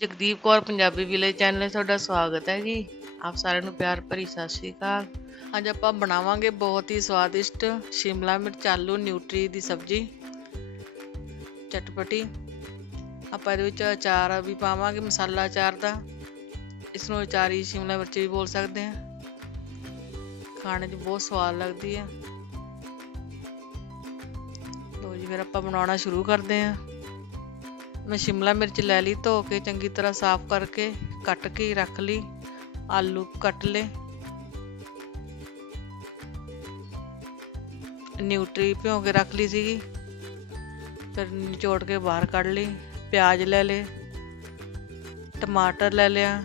ਜਗਦੀਪ ਕੌਰ ਪੰਜਾਬੀ ਵਿਲੇ ਚੈਨਲ 'ਤੇ ਤੁਹਾਡਾ ਸਵਾਗਤ ਹੈ ਜੀ। ਆਪ ਸਾਰਿਆਂ ਨੂੰ ਪਿਆਰ ਭਰੀ ਸਤਿ ਸ਼੍ਰੀ ਅਕਾਲ। ਅੱਜ ਆਪਾਂ ਬਣਾਵਾਂਗੇ ਬਹੁਤ ਹੀ ਸਵਾਦਿਸ਼ਟ ਸ਼ਿਮਲਾ ਮਿਰਚ ਆਲੂ ਨਿਊਟਰੀ ਦੀ ਸਬਜ਼ੀ। ਚਟਪਟੀ। ਆਪਾਂ ਇਹਦੇ ਵਿੱਚ ਅਚਾਰ ਵੀ ਪਾਵਾਂਗੇ, ਮਸਾਲਾ ਅਚਾਰ ਦਾ। ਇਸ ਨੂੰ ਅਚਾਰੀ ਸ਼ਿਮਲਾ ਮਿਰਚ ਵੀ ਬੋਲ ਸਕਦੇ ਹਾਂ। ਖਾਣੇ 'ਚ ਬਹੁਤ ਸਵਾਦ ਲੱਗਦੀ ਹੈ। ਲੋ ਜੀ, ਫਿਰ ਆਪਾਂ ਬਣਾਉਣਾ ਸ਼ੁਰੂ ਕਰਦੇ ਹਾਂ। ਮੈਂ ਸ਼ਿਮਲਾ ਮਿਰਚ ਲੈ ਲਈ, ਧੋ ਕੇ ਚੰਗੀ ਤਰ੍ਹਾਂ ਸਾਫ਼ ਕਰਕੇ ਕੱਟ ਕੇ ਰੱਖ ਲਈ, ਆਲੂ ਕੱਟ ਲਏ। ਨਿਊਟਰੀ ਭਿਉਂ ਕੇ ਰੱਖ ਲਈ ਸੀਗੀ, ਫਿਰ ਨਿਚੋੜ ਕੇ ਬਾਹਰ ਕੱਢ ਲਈ, ਪਿਆਜ਼ ਲੈ ਲਏ, ਟਮਾਟਰ ਲੈ ਲਿਆ,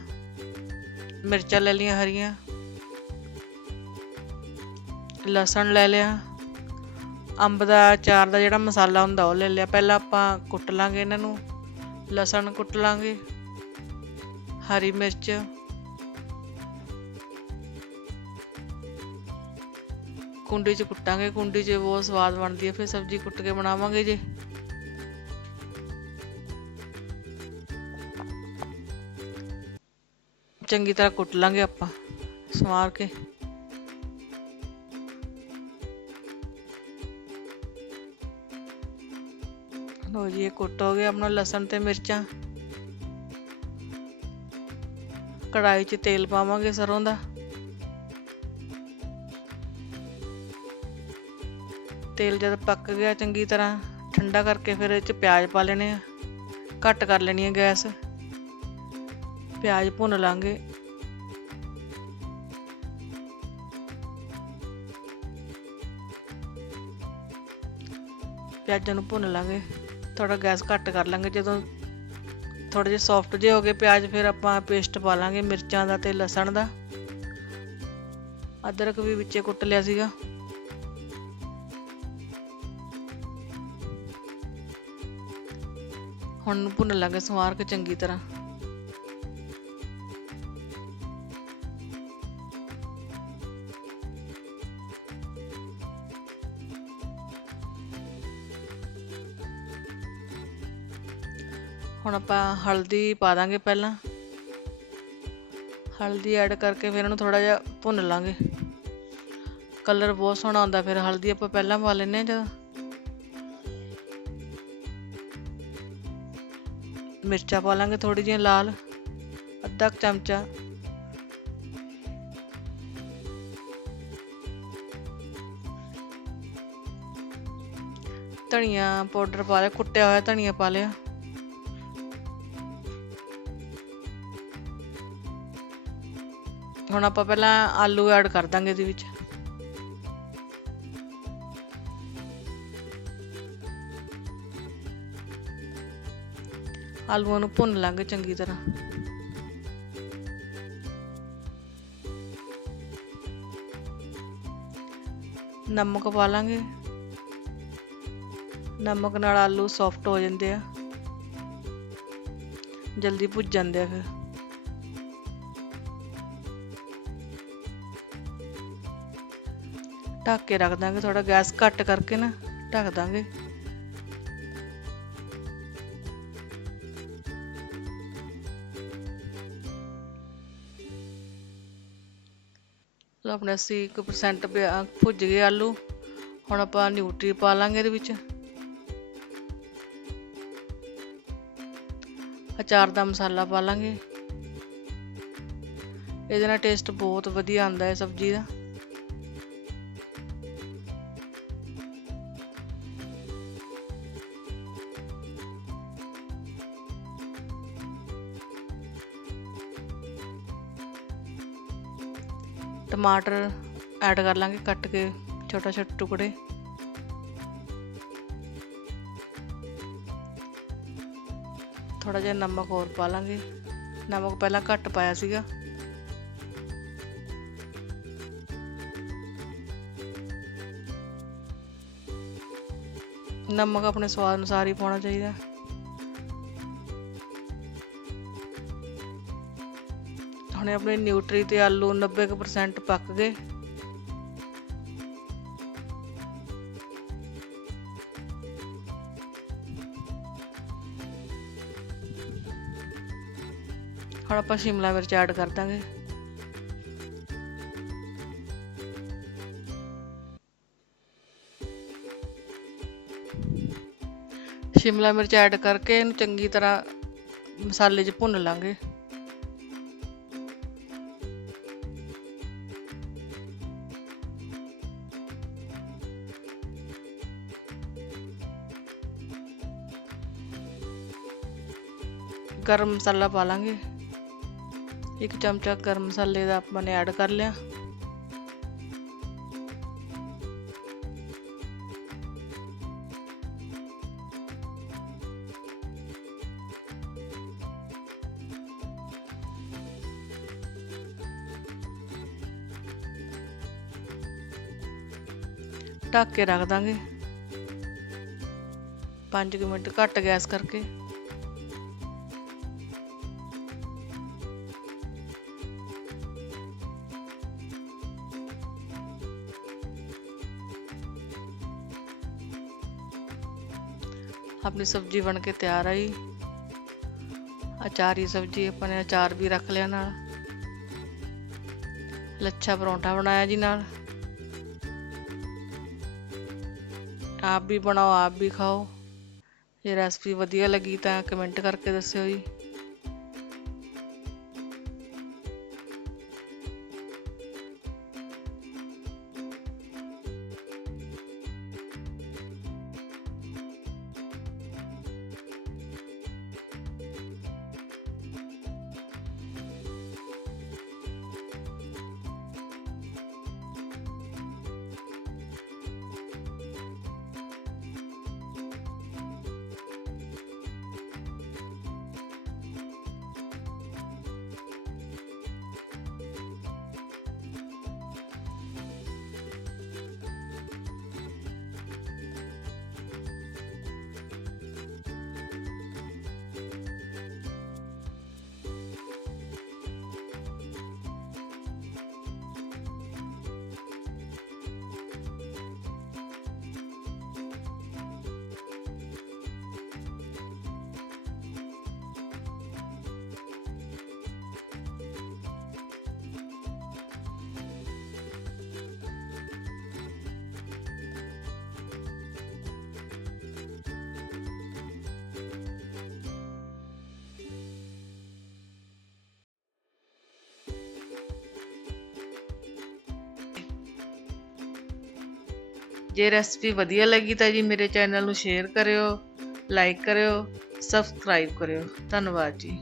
ਮਿਰਚਾਂ ਲੈ ਲਈਆਂ ਹਰੀਆਂ, ਲਸਣ ਲੈ ਲਿਆ, ਅੰਬ ਦਾ, ਅਚਾਰ ਦਾ ਜਿਹੜਾ ਮਸਾਲਾ ਹੁੰਦਾ ਉਹ ਲੈ ਲਿਆ। ਪਹਿਲਾਂ ਆਪਾਂ ਕੁੱਟ ਲਾਂਗੇ ਇਹਨਾਂ ਨੂੰ। ਲਸਣ ਕੁੱਟ ਲਾਂਗੇ, ਹਰੀ ਮਿਰਚ। ਕੁੰਡੀ 'ਚ ਕੁੱਟਾਂਗੇ, ਕੁੰਡੀ 'ਚ ਬਹੁਤ ਸਵਾਦ ਬਣਦੀ ਹੈ, ਫਿਰ ਸਬਜ਼ੀ ਕੁੱਟ ਕੇ ਬਣਾਵਾਂਗੇ ਜੀ। ਚੰਗੀ ਤਰ੍ਹਾਂ ਕੁੱਟ ਲਾਂਗੇ ਆਪਾਂ, ਸਵਾਰ ਕੇ। ਲੋ ਜੀ, ਇਹ ਕੁੱਟ ਹੋ ਗਿਆ ਆਪਣਾ ਲਸਣ ਤੇ ਮਿਰਚਾਂ। ਕੜਾਈ 'ਚ ਤੇਲ ਪਾਵਾਂਗੇ ਸਰੋਂ ਦਾ। ਤੇਲ ਜਦ ਪੱਕ ਗਿਆ ਚੰਗੀ ਤਰ੍ਹਾਂ, ਠੰਡਾ ਕਰਕੇ ਫਿਰ ਇਹ 'ਚ ਪਿਆਜ਼ ਪਾ ਲੈਣੇ ਆ। ਘੱਟ ਕਰ ਲੈਣੀ ਹੈ ਗੈਸ। ਪਿਆਜ਼ ਭੁੰਨ ਲਾਂਗੇ। ਪਿਆਜ਼ਾਂ ਨੂੰ ਭੁੰਨ ਲਾਂਗੇ। ਥੋੜਾ ਗੈਸ ਘੱਟ ਕਰ ਲਾਂਗੇ, ਜਦੋਂ ਥੋੜੇ ਜਿਹਾ ਸੌਫਟ ਜਿਹੇ ਹੋ ਗਏ ਪਿਆਜ਼, ਫਿਰ ਆਪਾਂ ਪੇਸਟ ਪਾ ਲਾਂਗੇ ਮਿਰਚਾਂ ਦਾ ਤੇ ਲਸਣ ਦਾ। ਅਦਰਕ ਵੀ ਵਿੱਚੇ ਕੁੱਟ ਲਿਆ ਸੀਗਾ। ਹੁਣ ਭੁੰਨ ਲਾਂਗੇ ਸਵਾਰ ਕੇ ਚੰਗੀ ਤਰ੍ਹਾਂ। ਹੁਣ ਆਪਾਂ ਹਲਦੀ ਪਾ ਦਾਂਗੇ ਪਹਿਲਾਂ। ਹਲਦੀ ਐਡ ਕਰਕੇ ਫਿਰ ਇਹਨੂੰ ਥੋੜਾ ਜਿਹਾ ਭੁੰਨ ਲਾਂਗੇ। ਕਲਰ ਬਹੁਤ ਸੋਹਣਾ ਆਉਂਦਾ, ਫਿਰ ਹਲਦੀ ਆਪਾਂ ਪਹਿਲਾਂ ਪਾ ਲੈਨੇ ਆ ਜਦ। ਮਿਰਚਾਂ ਪਾ ਲਾਂਗੇ ਥੋੜੀ ਜਿਹੀ ਲਾਲ, ਅੱਧਾ ਕੁ ਚਮਚਾ। ਧਨੀਆ ਪਾਊਡਰ ਪਾ ਲਿਆ, ਕੁੱਟਿਆ ਹੋਇਆ ਧਨੀਆ ਪਾ ਲਿਆ। ਹੁਣ ਆਪਾਂ ਪਹਿਲਾਂ ਆਲੂ ਐਡ ਕਰ ਦਾਂਗੇ ਇਹਦੇ ਵਿੱਚ। ਆਲੂਆਂ ਨੂੰ ਭੁੰਨ ਲਾਂਗੇ ਚੰਗੀ ਤਰ੍ਹਾਂ। ਨਮਕ ਪਾ ਲਾਂਗੇ। ਨਮਕ ਨਾਲ ਆਲੂ ਸੌਫਟ ਹੋ ਜਾਂਦੇ ਆ। ਜਲਦੀ ਭੁੱਜ ਜਾਂਦੇ ਆ ਫਿਰ। ਢੱਕ ਕੇ ਰੱਖ ਦਾਂਗੇ ਥੋੜਾ ਗੈਸ ਘੱਟ ਕਰਕੇ ਨਾ ਢੱਕ ਦਾਂਗੇ। ਲੋ ਆਪਣੇ 80% ਭੁੱਜ ਗਏ ਆਲੂ। ਹੁਣ ਆਪਾਂ ਨਿਊਟਰੀ ਪਾ ਲਾਂਗੇ ਇਹਦੇ ਵਿੱਚ। ਅਚਾਰ ਦਾ ਮਸਾਲਾ ਪਾ ਲਾਂਗੇ। ਇਹਦੇ ਨਾਲ ਟੇਸਟ ਬਹੁਤ ਵਧੀਆ ਆਉਂਦਾ ਹੈ ਸਬਜ਼ੀ ਦਾ। ਟਮਾਟਰ ਐਡ ਕਰ ਲਾਂਗੇ ਕੱਟ ਕੇ ਛੋਟਾ ਛੋਟਾ ਟੁਕੜੇ। ਥੋੜਾ ਜਿਹਾ ਨਮਕ ਹੋਰ ਪਾ ਲਾਂਗੇ। ਨਮਕ ਪਹਿਲਾਂ ਘੱਟ ਪਾਇਆ ਸੀਗਾ। ਨਮਕ ਆਪਣੇ ਸਵਾਦ ਅਨੁਸਾਰ ਹੀ ਪਾਉਣਾ ਚਾਹੀਦਾ। ਹੁਣ ਆਪਣੇ ਨਿਊਟਰੀ ਤੇ ਆਲੂ 90% ਪੱਕ ਗਏ। ਹੁਣ ਆਪਾਂ ਸ਼ਿਮਲਾ ਮਿਰਚ ਐਡ ਕਰ ਦਾਂਗੇ। ਸ਼ਿਮਲਾ ਮਿਰਚ ਐਡ ਕਰਕੇ ਇਹਨੂੰ ਚੰਗੀ ਤਰ੍ਹਾਂ ਮਸਾਲੇ 'ਚ ਭੁੰਨ ਲਾਂਗੇ। ਗਰਮ ਮਸਾਲਾ ਪਾ ਲਾਂਗੇ। ਇੱਕ ਚਮਚਾ ਗਰਮ ਮਸਾਲੇ ਦਾ ਆਪਾਂ ਨੇ ਐਡ ਕਰ ਲਿਆ। ਢੱਕ ਕੇ ਰੱਖ ਦਾਂਗੇ। 5 ਮਿੰਟ ਘੱਟ ਗੈਸ ਕਰਕੇ। ਆਪਣੀ ਸਬਜ਼ੀ ਬਣ ਕੇ ਤਿਆਰ ਆਈ। ਅਚਾਰੀ ਸਬਜ਼ੀ ਆਪਾਂ ਨੇ ਅਚਾਰ ਵੀ ਰੱਖ ਲਿਆ ਨਾਲ। ਲੱਛਾ ਪਰੌਂਠਾ ਬਣਾਇਆ ਜੀ ਨਾਲ। ਆਪ ਵੀ ਬਣਾਓ, ਆਪ ਵੀ ਖਾਓ। ਜੇ ਰੈਸਪੀ ਵਧੀਆ ਲੱਗੀ ਤਾਂ ਕਮੈਂਟ ਕਰਕੇ ਦੱਸਿਓ ਜੀ। ਜੇ ਰੈਸਪੀ ਵਧੀਆ ਲੱਗੀ ਤਾਂ ਜੀ ਮੇਰੇ ਚੈਨਲ ਨੂੰ ਸ਼ੇਅਰ ਕਰਿਓ ਲਾਈਕ ਕਰਿਓ ਸਬਸਕ੍ਰਾਈਬ ਕਰਿਓ। ਧੰਨਵਾਦ ਜੀ।